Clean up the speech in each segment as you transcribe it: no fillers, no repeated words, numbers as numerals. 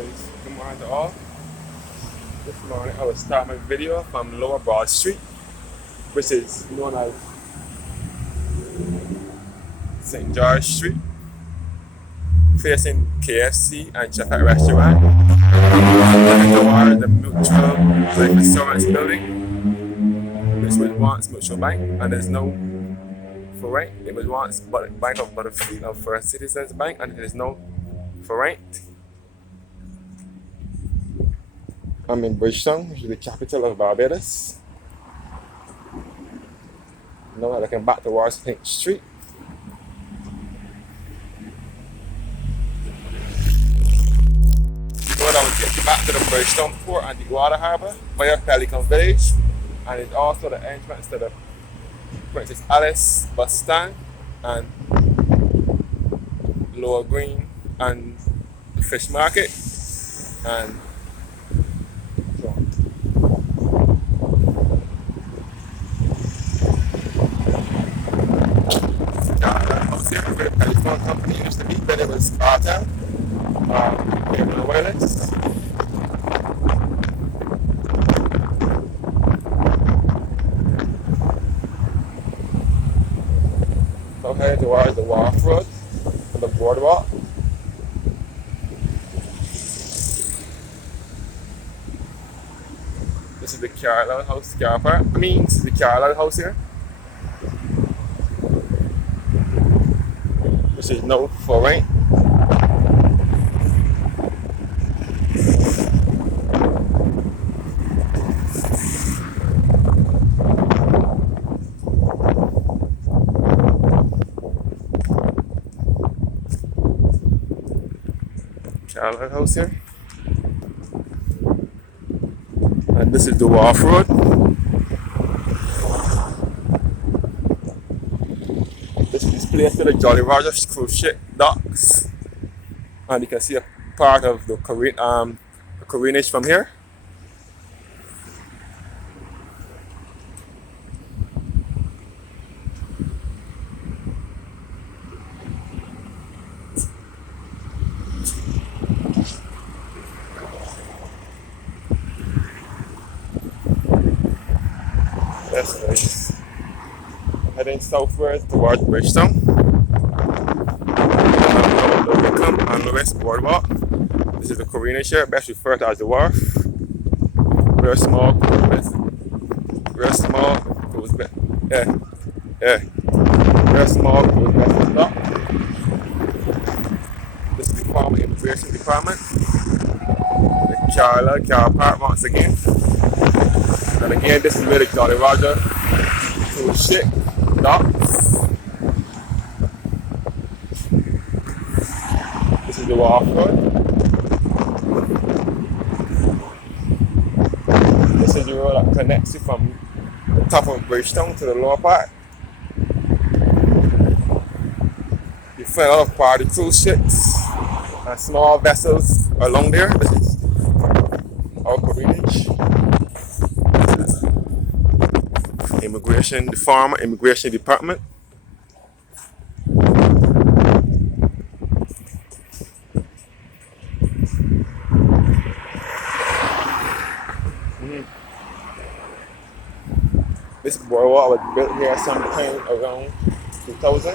guys, good morning to all. This morning I will start my video from Lower Broad Street, which is known as St. George Street, facing KFC and Chefette Restaurant. Looking towards the Mutual Life Insurance building, which was once Mutual Bank, and there's no for rent. It was once Bank of Butterfield of First Citizens Bank, and there is no for rent. I'm in Bridgetown, which is the capital of Barbados. Now I'm looking back towards Pink Street. Going I will take you back to the Bridgestone Port and the Water Harbour via Pelican Village, and it's also the entrance to the Princess Alice bus stand and Lower Green and the fish market and so on. House here where the telephone company used to be, then it was Cartel, Cable Wireless. So I'm heading towards the Wharf Road and the boardwalk. This is the Carlisle House car park. This is the Carlisle House here, which is now for rent. Carlisle House here. And this is the Wharf Road. This is place to the Jolly Roger cruise ship docks. And you can see a part of the careenage from here. That's nice. I'm heading southwards towards Bridgetown. Wickham and Lewis Boardwalk. This is the careenage here, best referred to as the wharf. Real small cruise. Real small cruise. Real small cruise vessel dock. This is the former immigration department. The Carlisle car park once again. And again, this is where the Jolly Roger cruise ship docks. This is the Wharf Road. This is the road that connects you from the top of Bridgetown to the lower part. You find a lot of party cruise ships and small vessels along there. This is our careenage. Immigration, the former immigration department. This boardwalk was built here sometime around 2000.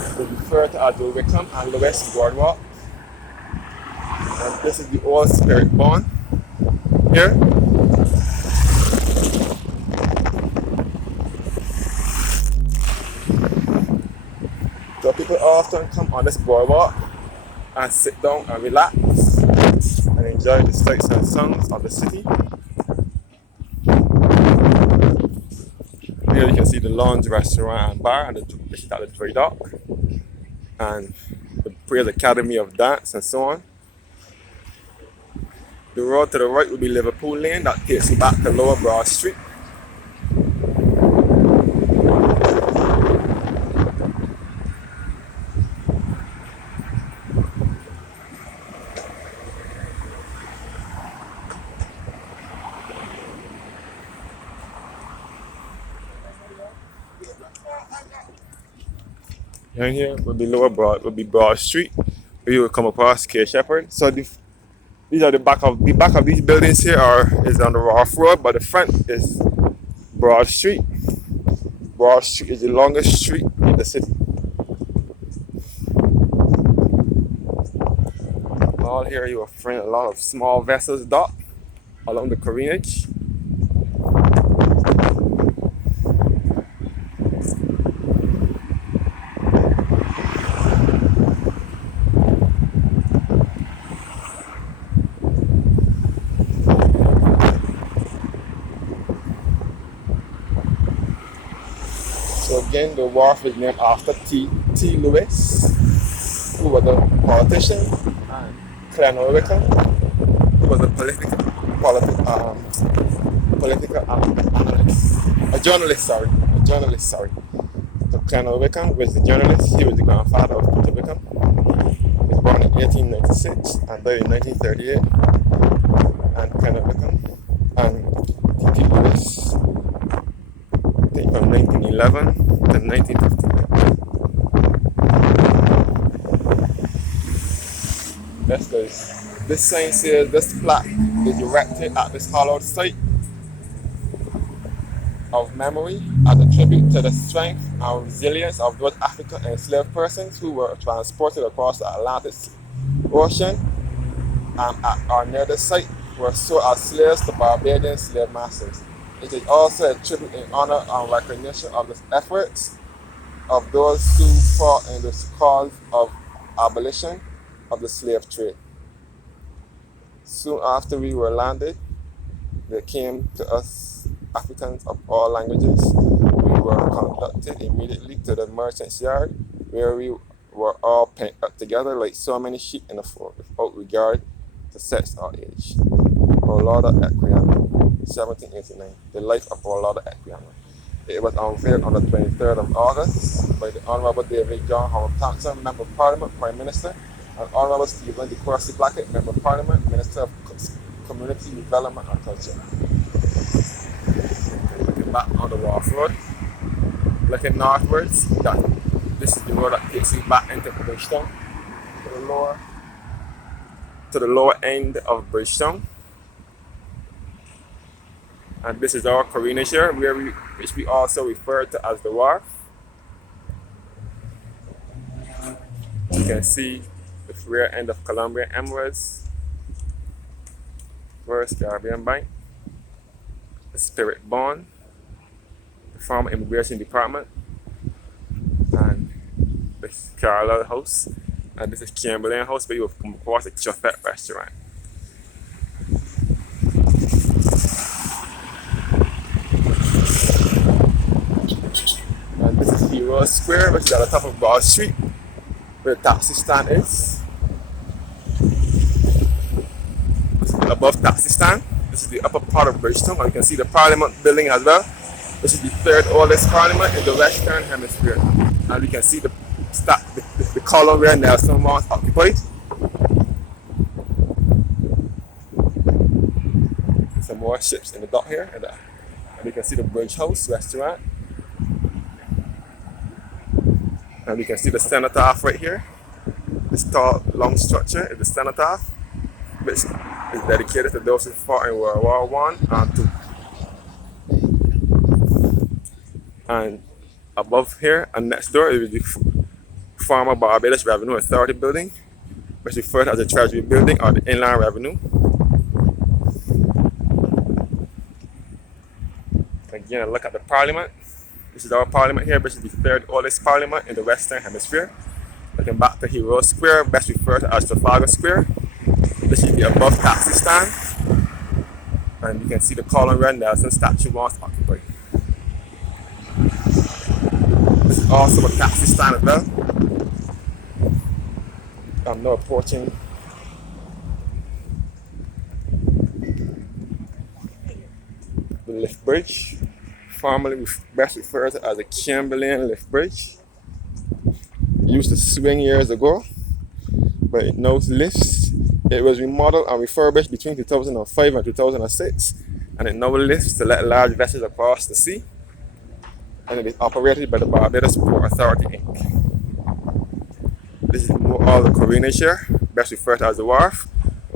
It's referred to as the Wickham and Lewis Boardwalk. And this is the old Spirit Barn here. So people often come on this boardwalk and sit down and relax and enjoy the sights and sounds of the city. Here you can see the lounge, restaurant and bar, and this is at the dry dock, and the Praise Academy of Dance and so on. The road to the right will be Liverpool Lane that takes you back to Lower Broad Street. Down here will be Broad Street, you will come across Cape Shepherd. So these are the back of these buildings here is on the Wharf Road, but the front is Broad Street. Broad Street is the longest street in the city. All here you will find a lot of small vessels docked along the careenage. So again, the wharf is named after T. Lewis, who was a politician, and Clenor Wickham, who was a political analyst, a journalist. So Clenor Wickham was the journalist. He was the grandfather of Peter Wickham. He was born in 1896 and died in 1938. And Clenor Wickham and T. Lewis, I think from 1911 to 1959. That's because this sign says this plaque is erected at this hallowed site of memory as a tribute to the strength and resilience of those African enslaved persons who were transported across the Atlantic Ocean and at near the site were sold as slaves to Barbadian slave masters. It is also a tribute in honor and recognition of the efforts of those who fought in the cause of abolition of the slave trade. Soon after we were landed, there came to us Africans of all languages. We were conducted immediately to the merchant's yard, where we were all pent up together like so many sheep in a flock, without regard to sex or age. Orlando Equiano, 1789, the life of Orlando Equiano. It was unveiled on the 23rd of August by the Honorable David John Howard Thompson, Member of Parliament, Prime Minister, and Honorable Stephen De Courcy Blackett, Member of Parliament, Minister of Community Development and Culture. Looking back on the Wharf Road, looking northwards, this is the road that takes you back into Bridgetown, to the lower end of Bridgetown. And this is our careenage here, which we also refer to as the wharf. You can see the rear end of Columbia Emirates, First Caribbean Bank, the Spirit Bond, the former Immigration Department, and the Carlisle House. And this is Chamberlain House, where you will come across the Chuffet restaurant. And this is Hero Square, which is at the top of Broad Street, where the taxi stand is. This is the above taxi stand. This is the upper part of Bridgetown, and you can see the Parliament building as well. This is the third oldest parliament in the Western Hemisphere. And you can see the column where Nelson once occupied. Some more ships in the dock here. And you can see the Bridge House restaurant. And you can see the cenotaph right here. This tall, long structure is the cenotaph, which is dedicated to those who fought in World War I and II. And above here and next door is the former Barbados Revenue Authority building, which is referred to as the Treasury Building or the Inland Revenue. Again, a look at the Parliament. This is our Parliament here, which is the third oldest Parliament in the Western Hemisphere. Looking back to Hero Square, best referred to as Trafalgar Square. This is the above taxi stand. And you can see the column where Nelson statue once occupied. This is also a taxi stand as well. I'm now approaching the lift bridge, formerly best referred to as the Chamberlain Lift Bridge. Used to swing years ago, but it now lifts. It was remodeled and refurbished between 2005 and 2006, and it now lifts to let large vessels across the sea. And it is operated by the Barbados Port Authority, Inc. This is more all the corinage here, best referred to as the wharf,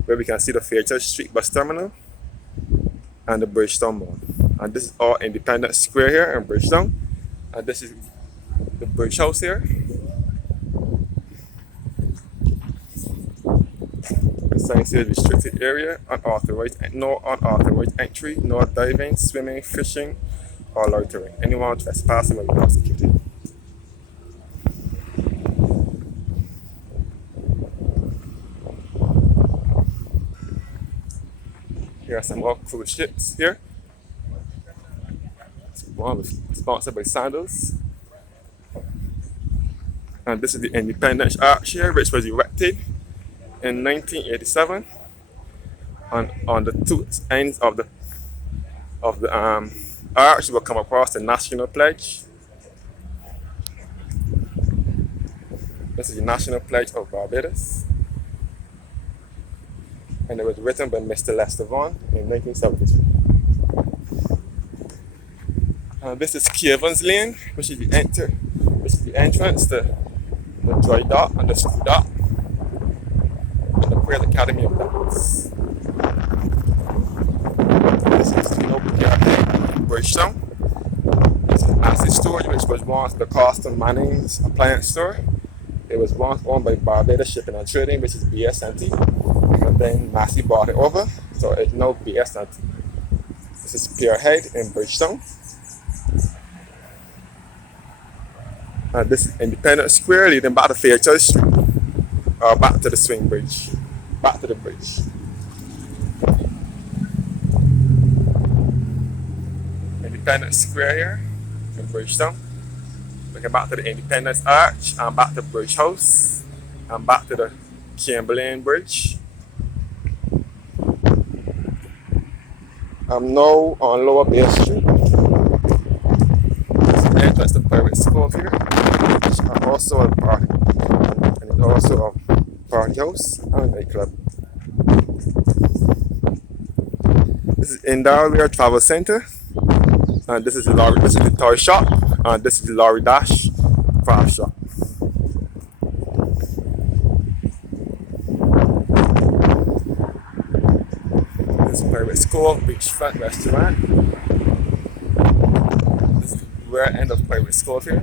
where we can see the Fairchurch Street bus terminal and the Bridgetown Mall. And this is all Independence Square here in Bridgetown. And this is the Bridge House here. The sign says restricted area, no unauthorized entry, no diving, swimming, fishing, or loitering. Anyone trespassing will be prosecuted. Here are some more cruise ships here. One was sponsored by Sandals. And this is the Independence Arch here, which was erected in 1987. And on the two ends of the arch, you will come across the National Pledge. This is the National Pledge of Barbados. And it was written by Mr. Lester Vaughan in 1973. This is Caverns Lane, which is the entrance to the dry dock and the screw dock and the Prayer Academy of Dance. This is the Noble Care Bridgestone. This is an acid storage, which was once the Custom Manning's appliance store. It was once owned by Barbados Shipping and Trading, which is BS&T. And then Massey bought it over, so it's now BS&T. This is Pierhead in Bridgetown. And this is Independence Square leading back to Fairchurch Street, or back to the swing bridge, back to the bridge. Independence Square here in Bridgetown. Looking back to the Independence Arch, and back to Bridge House, and back to the Chamberlain Bridge. I'm now on Lower Bay Street. There's an entrance to private school here. And also a party. And it's also a party house and a nightclub. This is Indoor Travel Center. And this is the toy shop. And this is the Lorry Dash craft shop. This is private school, beachfront restaurant. This is the rear end of private school here.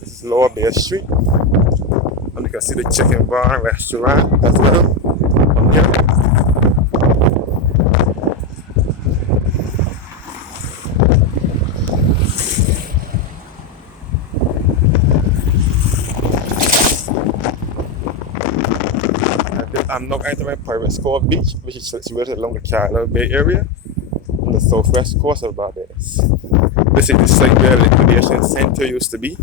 This is Lower Bay Street. And you can see the chicken bar and restaurant as well from here. I'm now entering Private School Beach, which is situated along the Carolina Bay area on the southwest coast of Barbados. This is the site where the liquidation center used to be,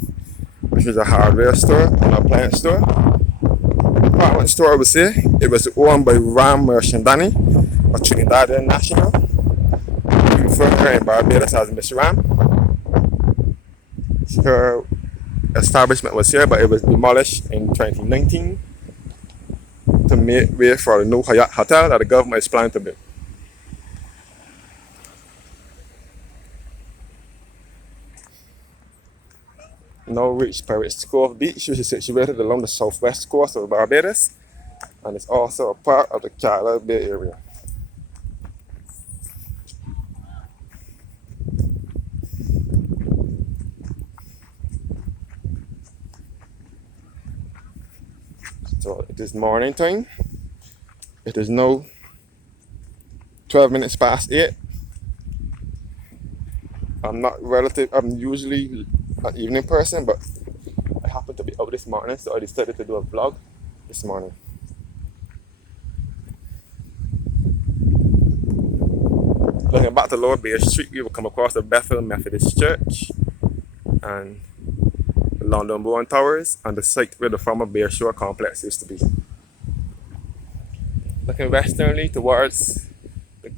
which was a hardware store and an appliance store. The department store was here. It was owned by Ram Merchandani of Trinidad National. We refer to her in Barbados as Miss Ram. Her establishment was here, but it was demolished in 2019. To make way for the new Hyatt Hotel that the government is planning to build. Now reach Private School Beach, which is situated along the southwest coast of Barbados, and it's also a part of the Carolina Bay area. So it is morning time. It is now 12 minutes past 8. I'm usually an evening person, but I happened to be out this morning, so I decided to do a vlog this morning. Looking back to Lower Bay Street, we will come across the Bethel Methodist Church and the London Bourne Towers and the site where the former Bay Shore complex used to be. Looking westernly towards the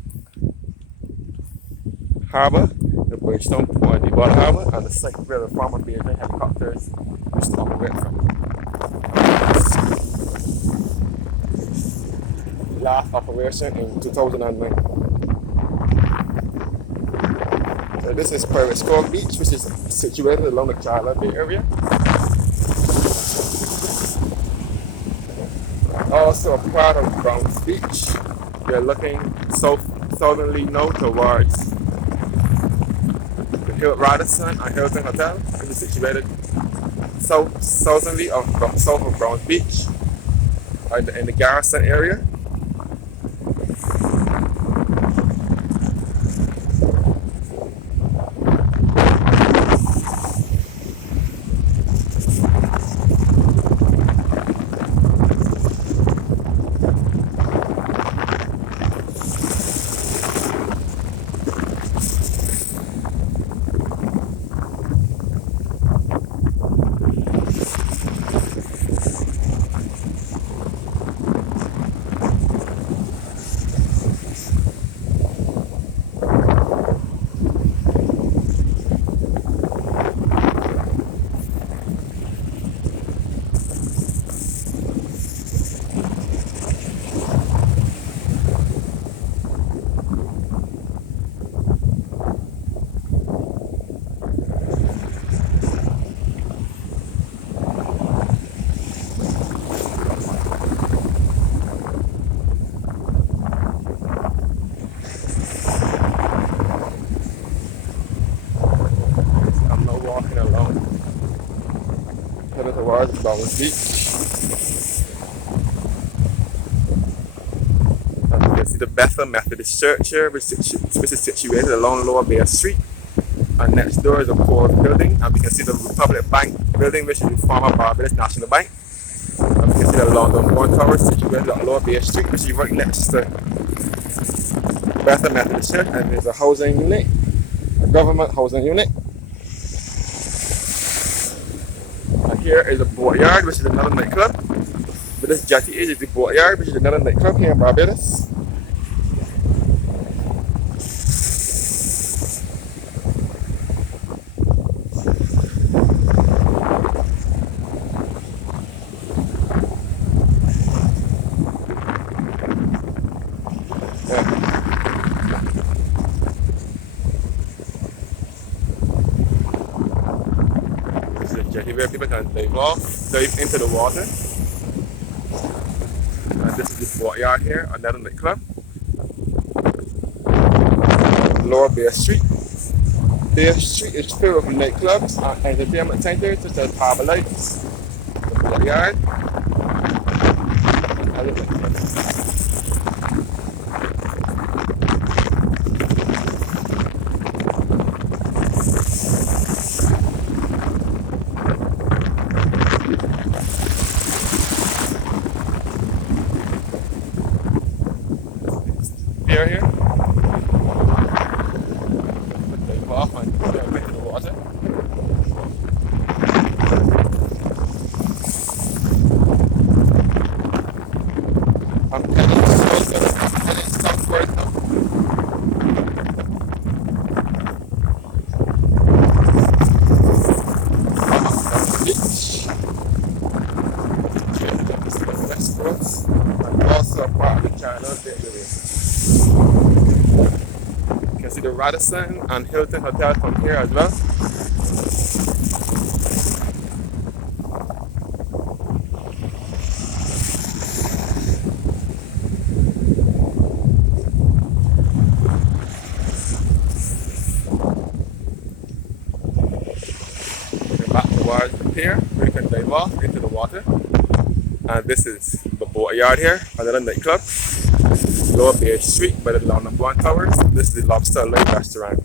harbour, the Bridgetown Port, the Ball Harbour, and the site where the former Bay helicopters used to operate from. last operation in 2009. So this is Bridgetown Beach, which is situated along the Charlotte Bay area. Also a part of Browns Beach. We're looking southerly now towards the Radisson and Hilton Hotel, which is situated southerly of south of Browns Beach, in the Garrison area. Walking along, heading towards Browns Beach. And you can see the Bethel Methodist Church here, which is situated along Lower Bay Street. And next door is a core building, and we can see the Republic Bank building, which is the former Barbados National Bank. And we can see the London One Tower situated on Lower Bay Street, which is right next to Bethel Methodist Church, and there's a housing unit, a government housing unit. Here is a boatyard, which is another nightclub. But this jetty is the boatyard, which is another nightclub here in Barbados. Jetty where people can dive into the water. And this is the boatyard here, another nightclub. Lower Bay Street. Bay Street is filled with nightclubs and entertainment centers such as Harbour Lights, the boatyard, and other nightclubs. Here. Take off and go into the water. I'm heading southward now. That's the beach. This is the west coast and also a part of the Charlotte Bay area. You can see the Radisson and Hilton Hotel from here as well. We're back towards the pier where you can dive off into the water. And this is the boatyard here, another nightclub. Lower Bay Street by the London One Towers. This is the Lobster Light Restaurant.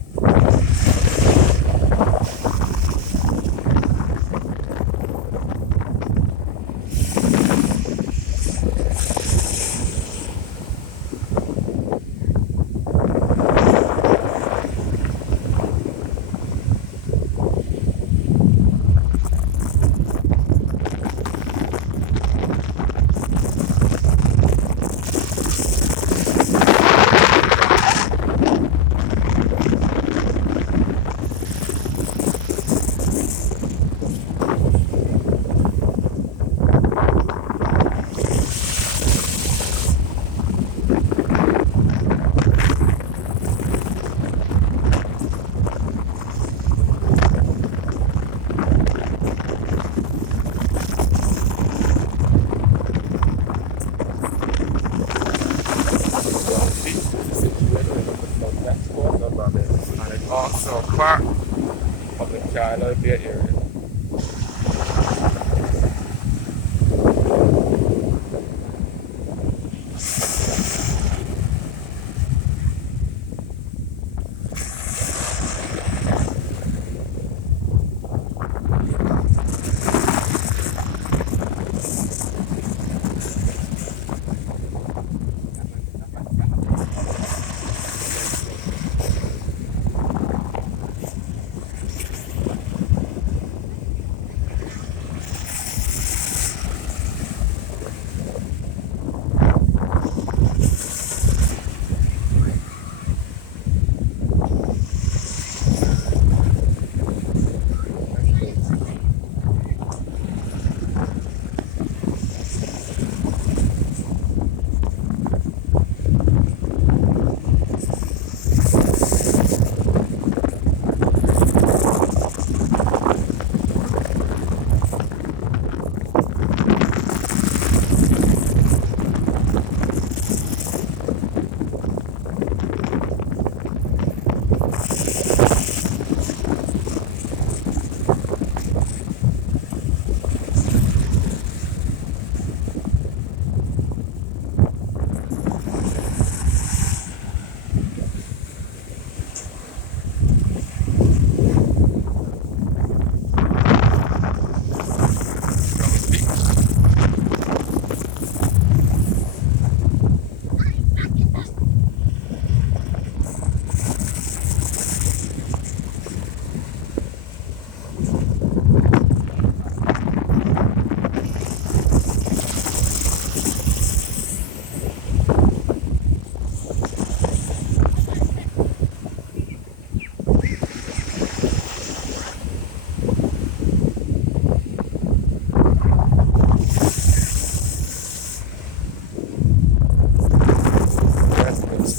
also part of the Carlisle Bay area.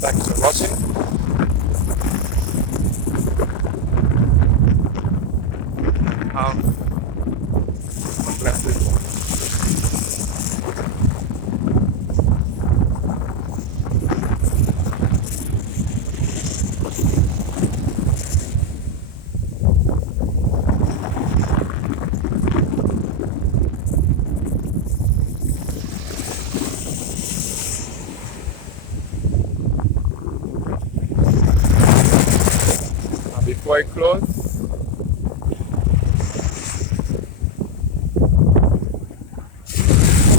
Thanks for watching. Have a blessed day. Before I close,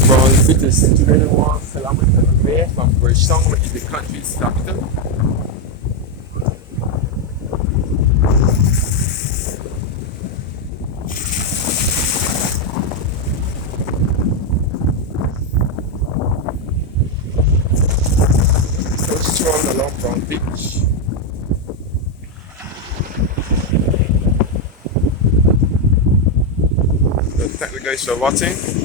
Brownsville is situated 1 kilometer away from Bridgetown, which is the country's capital. So stroll along Brown Beach. So thank you guys for watching.